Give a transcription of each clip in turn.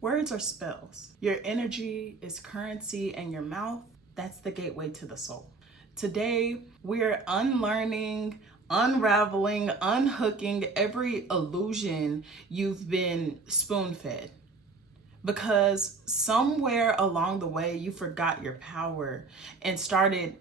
Words are spells. Your energy is currency, and your mouth, that's the gateway to the soul. Today, we're unlearning, unraveling, unhooking every illusion you've been spoon-fed. Because somewhere along the way, you forgot your power and started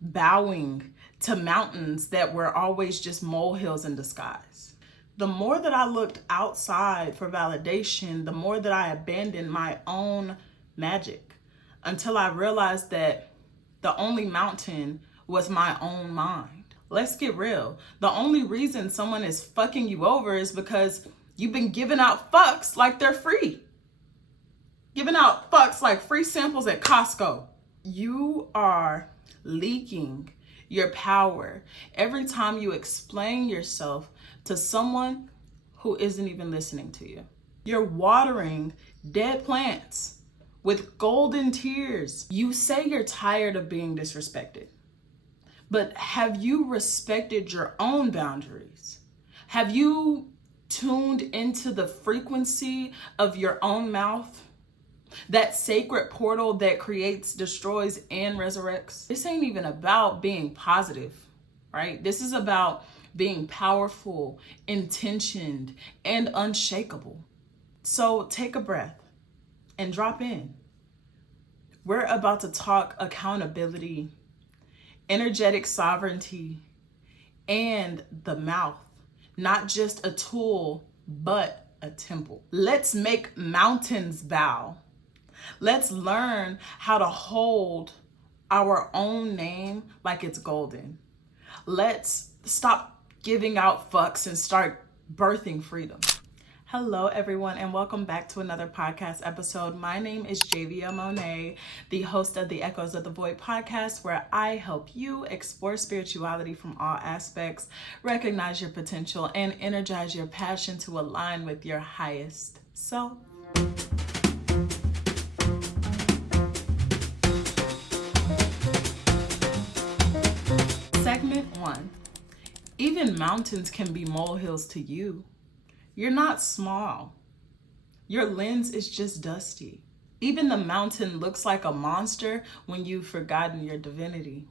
bowing to mountains that were always just molehills in disguise. The more that I looked outside for validation, the more that I abandoned my own magic until I realized that the only mountain was my own mind. Let's get real. The only reason someone is fucking you over is because you've been giving out fucks like they're free. Giving out fucks like free samples at Costco. You are leaking your power every time you explain yourself to someone who isn't even listening to you. You're watering dead plants with golden tears. You say you're tired of being disrespected, but have you respected your own boundaries? Have you tuned into the frequency of your own mouth? That sacred portal that creates, destroys, and resurrects. This ain't even about being positive, right? This is about being powerful, intentioned, and unshakable. So take a breath and drop in. We're about to talk accountability, energetic sovereignty, and the mouth. Not just a tool, but a temple. Let's make mountains bow. Let's learn how to hold our own name like it's golden. Let's stop giving out fucks and start birthing freedom. Hello, everyone, and welcome back to another podcast episode. My name is Javia Monet, the host of the Echoes of the Void podcast, where I help you explore spirituality from all aspects, recognize your potential, and energize your passion to align with your highest self. Segment 1. Even mountains can be molehills to you. You're not small. Your lens is just dusty. Even the mountain looks like a monster when you've forgotten your divinity.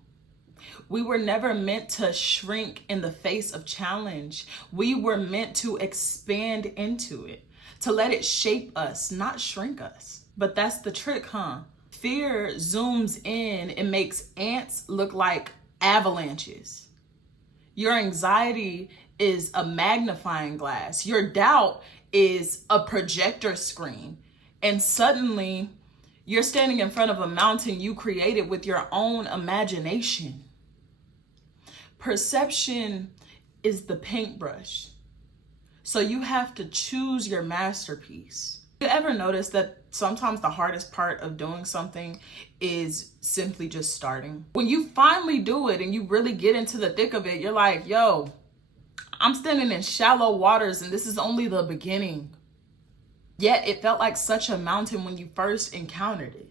We were never meant to shrink in the face of challenge. We were meant to expand into it, to let it shape us, not shrink us. But that's the trick, huh? Fear zooms in and makes ants look like avalanches. Your anxiety is a magnifying glass. Your doubt is a projector screen. And suddenly, you're standing in front of a mountain you created with your own imagination. Perception is the paintbrush. So you have to choose your masterpiece. You ever notice that sometimes the hardest part of doing something is simply just starting? When you finally do it and you really get into the thick of it, you're like, yo, I'm standing in shallow waters and this is only the beginning. Yet it felt like such a mountain when you first encountered it.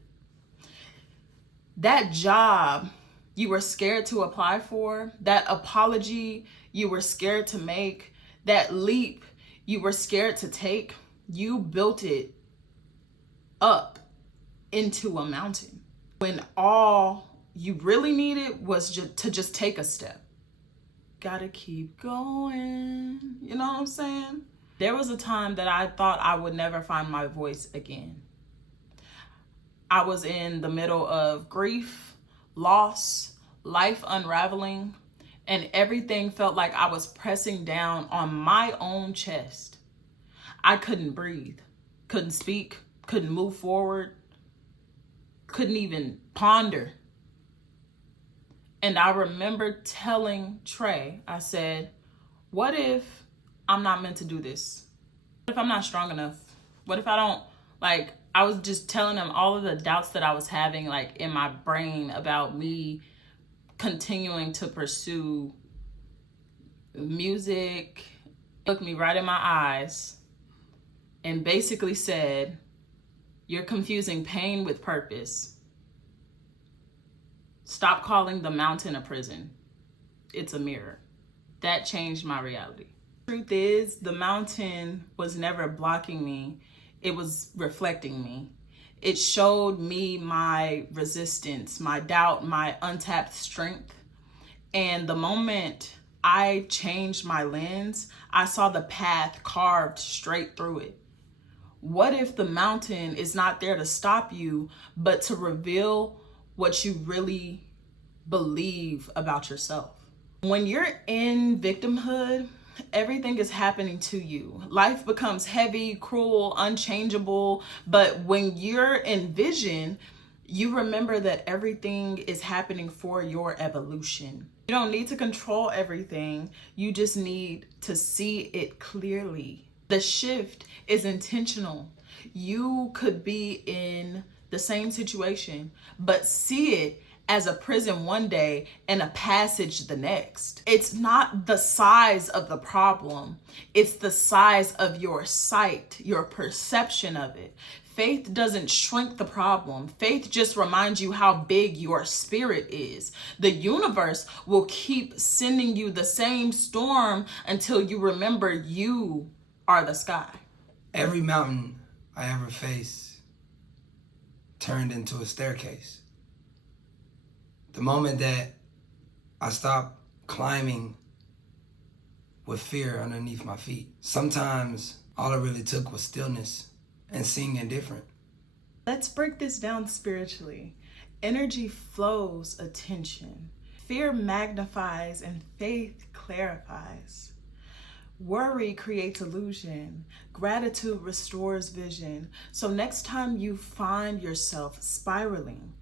That job you were scared to apply for, that apology you were scared to make, that leap you were scared to take, you built it up into a mountain when all you really needed was just take a step. Gotta keep going. You know what I'm saying? There was a time that I thought I would never find my voice again. I was in the middle of grief, loss, life unraveling, and everything felt like I was pressing down on my own chest. I couldn't breathe, couldn't speak, couldn't move forward, couldn't even ponder. And I remember telling Trey, I said, what if I'm not meant to do this? What if I'm not strong enough? What if I don't, I was just telling him all of the doubts that I was having, in my brain about me continuing to pursue music. He looked me right in my eyes and basically said, you're confusing pain with purpose. Stop calling the mountain a prison. It's a mirror. That changed my reality. Truth is, the mountain was never blocking me. it was reflecting me. It showed me my resistance, my doubt, my untapped strength. And the moment I changed my lens, I saw the path carved straight through it. What if the mountain is not there to stop you, but to reveal what you really believe about yourself? When you're in victimhood, everything is happening to you. Life becomes heavy, cruel, unchangeable. But when you're in vision, you remember that everything is happening for your evolution. You don't need to control everything. You just need to see it clearly. The shift is intentional. You could be in the same situation, but see it as a prison one day and a passage the next. It's not the size of the problem. It's the size of your sight, your perception of it. Faith doesn't shrink the problem. Faith just reminds you how big your spirit is. The universe will keep sending you the same storm until you remember you are the sky. Every mountain I ever faced turned into a staircase. The moment that I stopped climbing with fear underneath my feet, sometimes all it really took was stillness and seeing indifferent. Let's break this down spiritually. Energy flows attention. Fear magnifies and faith clarifies. Worry creates illusion. Gratitude restores vision. So next time you find yourself spiraling,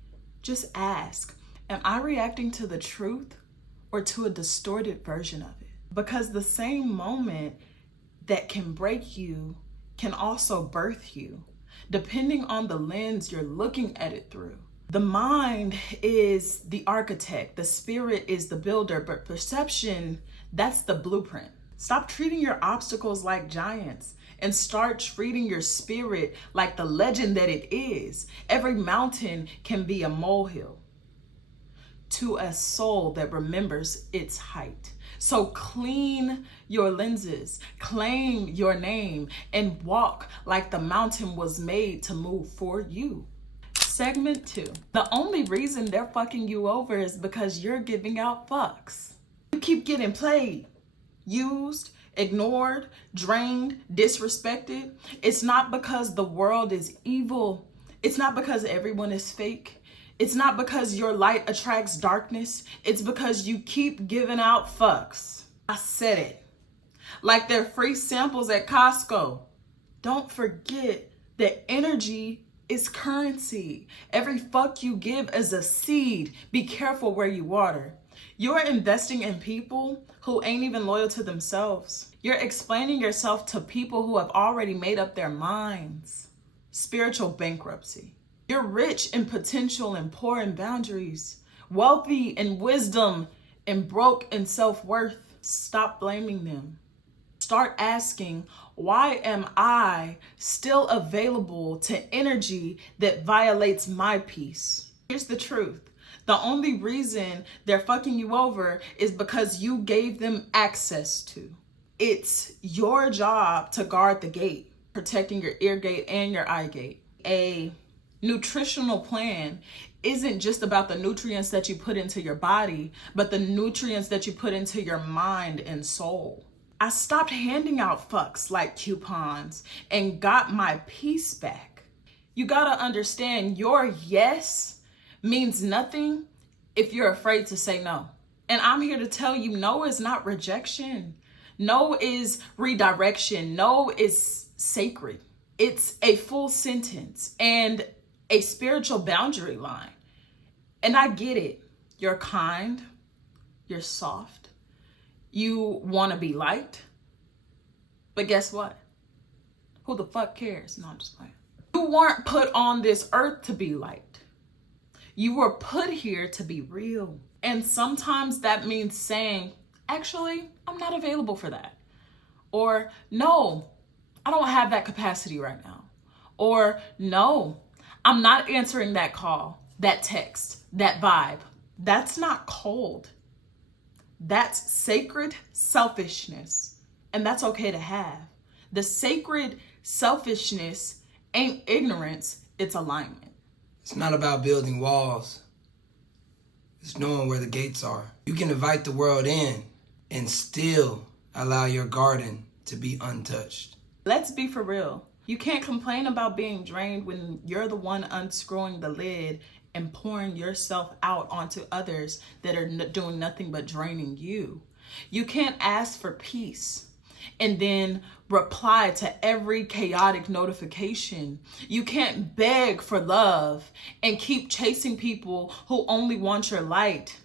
just ask, am I reacting to the truth or to a distorted version of it? Because the same moment that can break you can also birth you, depending on the lens you're looking at it through. The mind is the architect, the spirit is the builder, but perception, that's the blueprint. Stop treating your obstacles like giants and start treating your spirit like the legend that it is. Every mountain can be a molehill to a soul that remembers its height. So clean your lenses, claim your name, and walk like the mountain was made to move for you. Segment 2. The only reason they're fucking you over is because you're giving out fucks. You keep getting played, used, ignored, drained, disrespected. It's not because the world is evil. It's not because everyone is fake. It's not because your light attracts darkness. It's because you keep giving out fucks. I said it. Like they're free samples at Costco. Don't forget that energy is currency. Every fuck you give is a seed. Be careful where you water. You're investing in people who ain't even loyal to themselves. You're explaining yourself to people who have already made up their minds. Spiritual bankruptcy. You're rich in potential and poor in boundaries, wealthy in wisdom and broke in self-worth. Stop blaming them. Start asking, why am I still available to energy that violates my peace? Here's the truth. The only reason they're fucking you over is because you gave them access to. It's your job to guard the gate, protecting your ear gate and your eye gate. A nutritional plan isn't just about the nutrients that you put into your body, but the nutrients that you put into your mind and soul. I stopped handing out fucks like coupons and got my peace back. You gotta understand, your yes means nothing if you're afraid to say no. And I'm here to tell you, no is not rejection. No is redirection. No is sacred. It's a full sentence and a spiritual boundary line. And I get it. You're kind. You're soft. You want to be liked. But guess what? Who the fuck cares? No, I'm just playing. You weren't put on this earth to be liked. You were put here to be real. And sometimes that means saying, actually, I'm not available for that. Or, no, I don't have that capacity right now. Or, no, I'm not answering that call, that text, that vibe. That's not cold. That's sacred selfishness. And that's okay to have. The sacred selfishness ain't ignorance, it's alignment. It's not about building walls. It's knowing where the gates are. You can invite the world in and still allow your garden to be untouched. Let's be for real. You can't complain about being drained when you're the one unscrewing the lid and pouring yourself out onto others that are doing nothing but draining you. You can't ask for peace and then reply to every chaotic notification. You can't beg for love and keep chasing people who only want your light,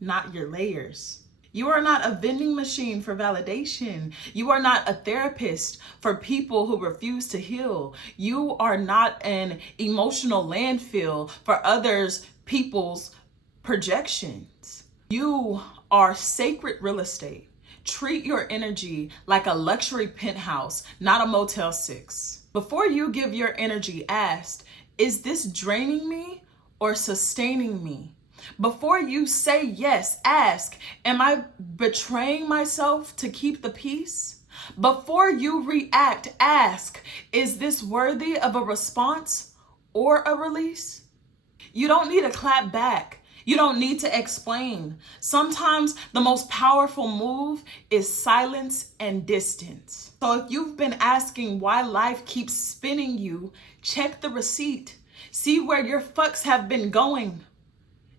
not your layers. You are not a vending machine for validation. You are not a therapist for people who refuse to heal. You are not an emotional landfill for others' people's projections. You are sacred real estate. Treat your energy like a luxury penthouse, not a Motel 6. Before you give your energy, ask, is this draining me or sustaining me? Before you say yes, ask, am I betraying myself to keep the peace? Before you react, ask, is this worthy of a response or a release? You don't need to clap back. You don't need to explain. Sometimes the most powerful move is silence and distance. So if you've been asking why life keeps spinning you, check the receipt. See where your fucks have been going.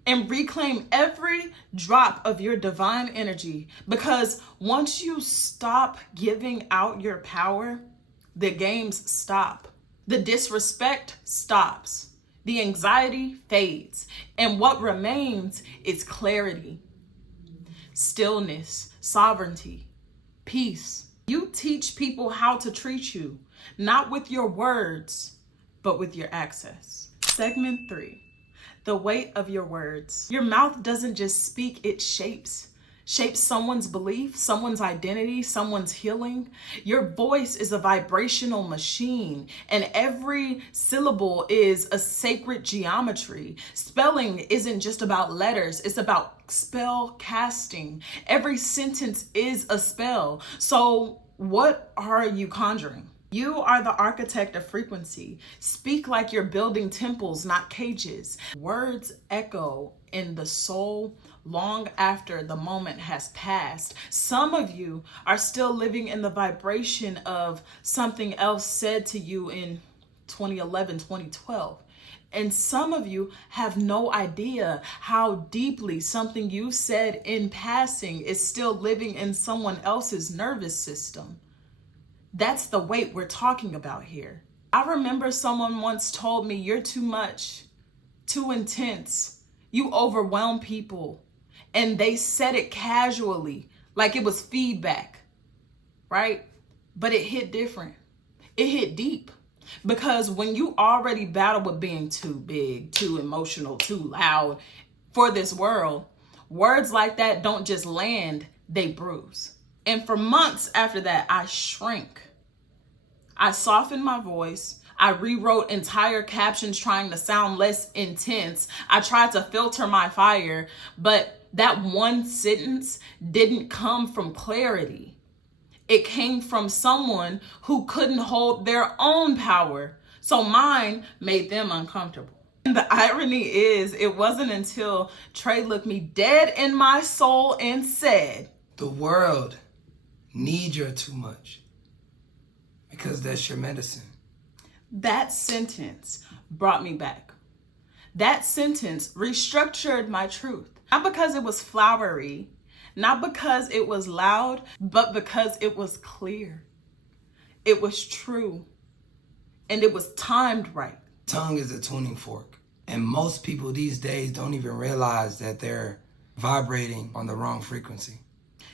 And reclaim every drop of your divine energy. Because once you stop giving out your power, the games stop. The disrespect stops. The anxiety fades. And what remains is clarity, stillness, sovereignty, peace. You teach people how to treat you, not with your words, but with your access. Segment 3. The weight of your words. Your mouth doesn't just speak, it shapes someone's belief, someone's identity, someone's healing. Your voice is a vibrational machine, and every syllable is a sacred geometry. Spelling isn't just about letters, it's about spell casting. Every sentence is a spell. So what are you conjuring? You are the architect of frequency. Speak like you're building temples, not cages. Words echo in the soul long after the moment has passed. Some of you are still living in the vibration of something else said to you in 2011, 2012. And some of you have no idea how deeply something you said in passing is still living in someone else's nervous system. That's the weight we're talking about here. I remember someone once told me, you're too much, too intense. You overwhelm people. And they said it casually, like it was feedback, right? But it hit different. It hit deep. Because when you already battle with being too big, too emotional, too loud for this world, words like that don't just land, they bruise. And for months after that, I shrank. I softened my voice. I rewrote entire captions trying to sound less intense. I tried to filter my fire, but that one sentence didn't come from clarity. It came from someone who couldn't hold their own power. So mine made them uncomfortable. And the irony is, it wasn't until Trey looked me dead in my soul and said, The world needs your too much because that's your medicine. That sentence brought me back. That sentence restructured my truth. Not because it was flowery, not because it was loud, but because it was clear. It was true. And it was timed right. Tongue is a tuning fork. And most people these days don't even realize that they're vibrating on the wrong frequency.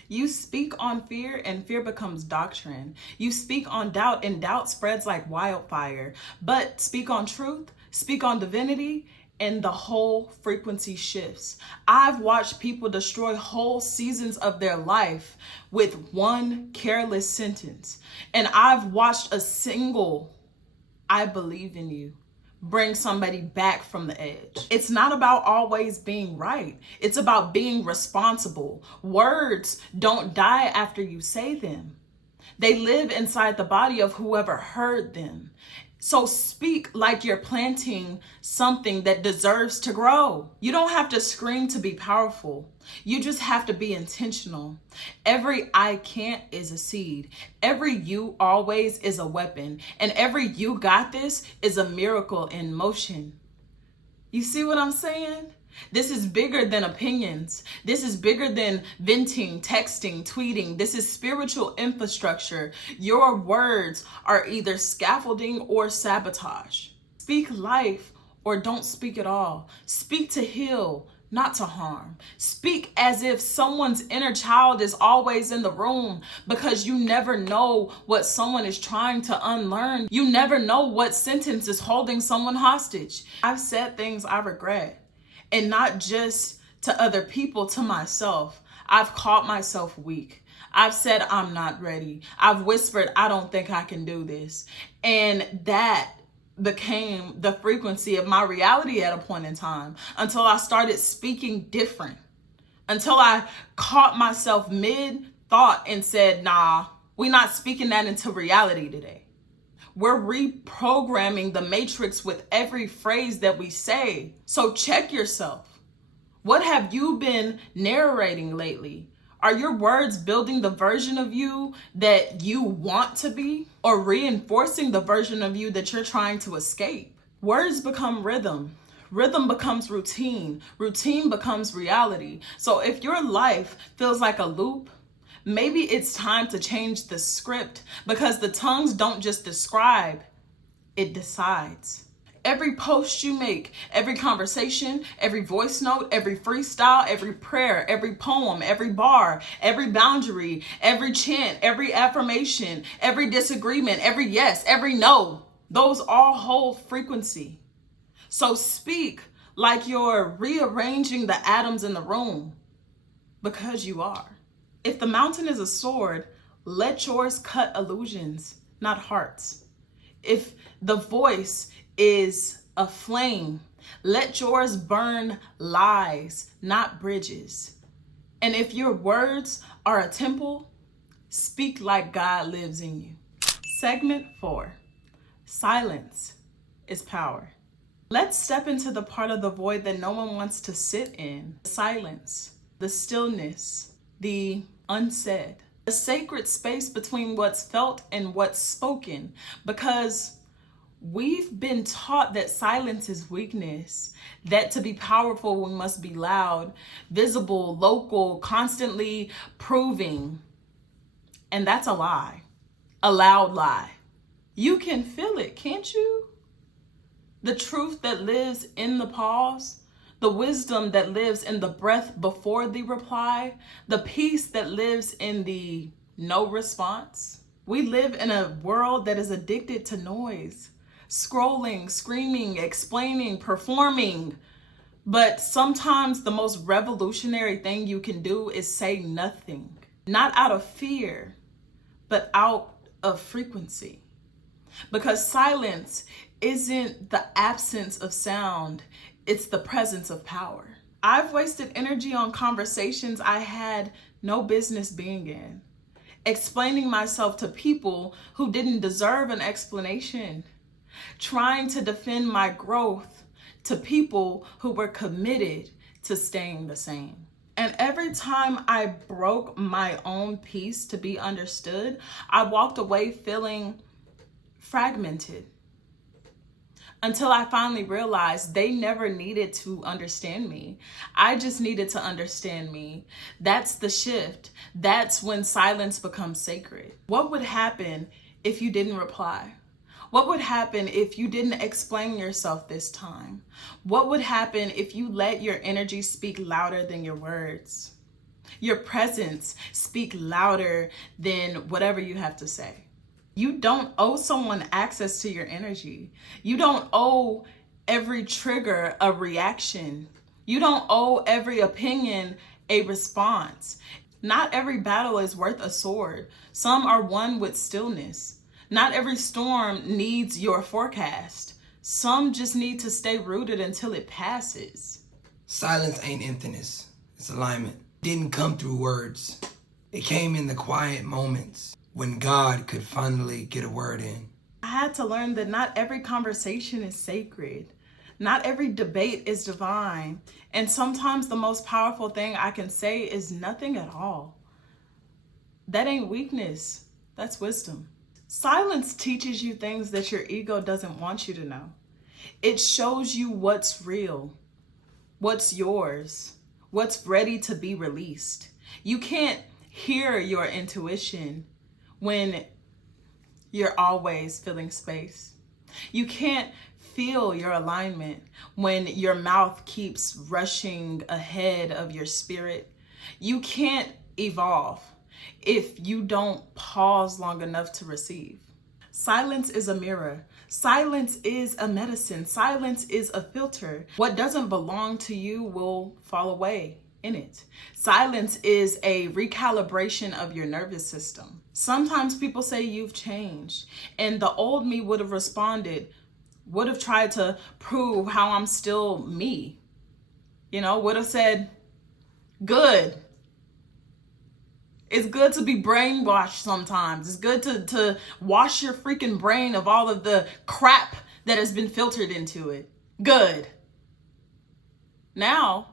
You speak on fear and fear becomes doctrine. You speak on doubt and doubt spreads like wildfire. But speak on truth, speak on divinity, and the whole frequency shifts. I've watched people destroy whole seasons of their life with one careless sentence. And I've watched a single, I believe in you, bring somebody back from the edge. It's not about always being right. It's about being responsible. Words don't die after you say them. They live inside the body of whoever heard them. So speak like you're planting something that deserves to grow. You don't have to scream to be powerful. You just have to be intentional. Every I can't is a seed. Every you always is a weapon. And every you got this is a miracle in motion. You see what I'm saying? This is bigger than opinions. This is bigger than venting, texting, tweeting. This is spiritual infrastructure. Your words are either scaffolding or sabotage. Speak life or don't speak at all. Speak to heal, not to harm. Speak as if someone's inner child is always in the room, because you never know what someone is trying to unlearn. You never know what sentence is holding someone hostage. I've said things I regret. And not just to other people, to myself. I've called myself weak. I've said I'm not ready. I've whispered, I don't think I can do this. And that became the frequency of my reality at a point in time, until I started speaking different. Until I caught myself mid-thought and said, nah, we're not speaking that into reality today. We're reprogramming the matrix with every phrase that we say. So check yourself. What have you been narrating lately? Are your words building the version of you that you want to be, or reinforcing the version of you that you're trying to escape? Words become rhythm. Rhythm becomes routine. Routine becomes reality. So if your life feels like a loop, maybe it's time to change the script, because the tongues don't just describe, it decides. Every post you make, every conversation, every voice note, every freestyle, every prayer, every poem, every bar, every boundary, every chant, every affirmation, every disagreement, every yes, every no, those all hold frequency. So speak like you're rearranging the atoms in the room, because you are. If the mountain is a sword, let yours cut illusions, not hearts. If the voice is a flame, let yours burn lies, not bridges. And if your words are a temple, speak like God lives in you. Segment 4, silence is power. Let's step into the part of the void that no one wants to sit in. Silence, the stillness, the unsaid, a sacred space between what's felt and what's spoken, because we've been taught that silence is weakness, that to be powerful we must be loud, visible, local, constantly proving. And that's a lie, a loud lie. You can feel it, can't you? The truth that lives in the pause, the wisdom that lives in the breath before the reply, the peace that lives in the no response. We live in a world that is addicted to noise, scrolling, screaming, explaining, performing. But sometimes the most revolutionary thing you can do is say nothing, not out of fear, but out of frequency. Because silence isn't the absence of sound, it's the presence of power. I've wasted energy on conversations I had no business being in, explaining myself to people who didn't deserve an explanation, trying to defend my growth to people who were committed to staying the same. And every time I broke my own peace to be understood, I walked away feeling fragmented, until I finally realized they never needed to understand me. I just needed to understand me. That's the shift. That's when silence becomes sacred. What would happen if you didn't reply? What would happen if you didn't explain yourself this time? What would happen if you let your energy speak louder than your words? Your presence speak louder than whatever you have to say. You don't owe someone access to your energy. You don't owe every trigger a reaction. You don't owe every opinion a response. Not every battle is worth a sword. Some are won with stillness. Not every storm needs your forecast. Some just need to stay rooted until it passes. Silence ain't emptiness, it's alignment. It didn't come through words. It came in the quiet moments when God could finally get a word in. I had to learn that not every conversation is sacred. Not every debate is divine. And sometimes the most powerful thing I can say is nothing at all. That ain't weakness. That's wisdom. Silence teaches you things that your ego doesn't want you to know. It shows you what's real, what's yours, what's ready to be released. You can't hear your intuition when you're always filling space. You can't feel your alignment when your mouth keeps rushing ahead of your spirit. You can't evolve if you don't pause long enough to receive. Silence is a mirror. Silence is a medicine. Silence is a filter. What doesn't belong to you will fall away in it. Silence is a recalibration of your nervous system. Sometimes people say you've changed, and the old me would have responded, would have tried to prove how I'm still me. Would have said, good. It's good to be brainwashed sometimes. It's good to wash your freaking brain of all of the crap that has been filtered into it. Good. Now,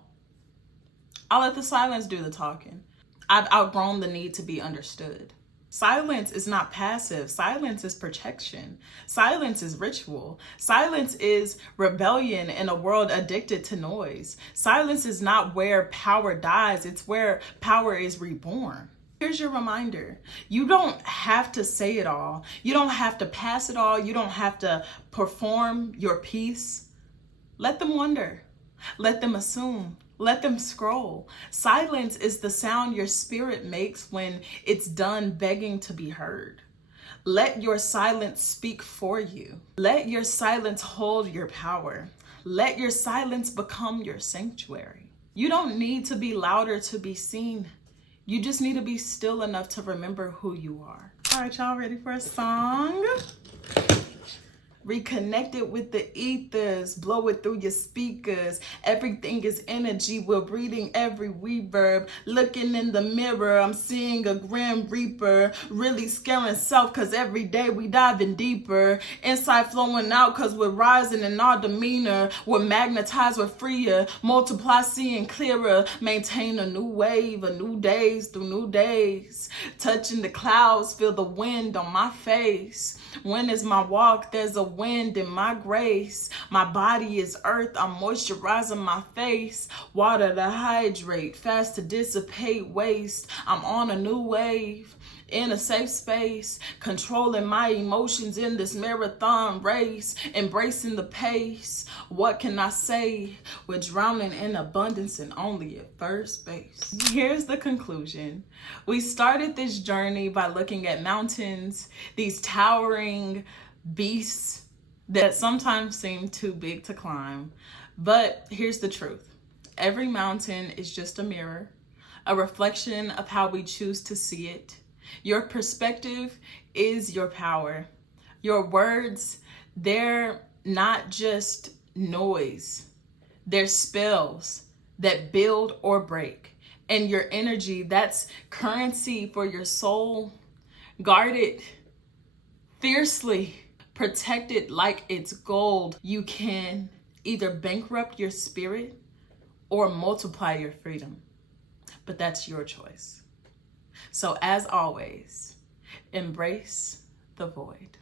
I'll let the silence do the talking. I've outgrown the need to be understood. Silence is not passive. Silence is protection. Silence is ritual. Silence is rebellion in a world addicted to noise. Silence is not where power dies. It's where power is reborn. Here's your reminder. You don't have to say it all. You don't have to pass it all. You don't have to perform your piece. Let them wonder. Let them assume. Let them scroll. Silence is the sound your spirit makes when it's done begging to be heard. Let your silence speak for you. Let your silence hold your power. Let your silence become your sanctuary. You don't need to be louder to be seen. You just need to be still enough to remember who you are. All right, y'all ready for a song? Reconnected with the ethers, blow it through your speakers. Everything is energy, we're breathing every reverb. Looking in the mirror, I'm seeing a grim reaper. Really scaring self, cause every day we diving deeper. Insight flowing out, cause we're rising in our demeanor. We're magnetized, we're freer. Multiply, seeing clearer. Maintain a new wave, a new days through new days. Touching the clouds, feel the wind on my face. When is my walk? There's a wind in my grace. My body is earth. I'm moisturizing my face. Water to hydrate, fast to dissipate waste. I'm on a new wave, in a safe space, controlling my emotions in this marathon race, embracing the pace. What can I say? We're drowning in abundance and only at first base. Here's the conclusion. We started this journey by looking at mountains, these towering beasts that sometimes seem too big to climb. But here's the truth. Every mountain is just a mirror, a reflection of how we choose to see it. Your perspective is your power. Your words, they're not just noise. They're spells that build or break. And your energy, that's currency for your soul. Guard it fiercely. Protect it like it's gold. You can either bankrupt your spirit or multiply your freedom. But that's your choice. So as always, embrace the void.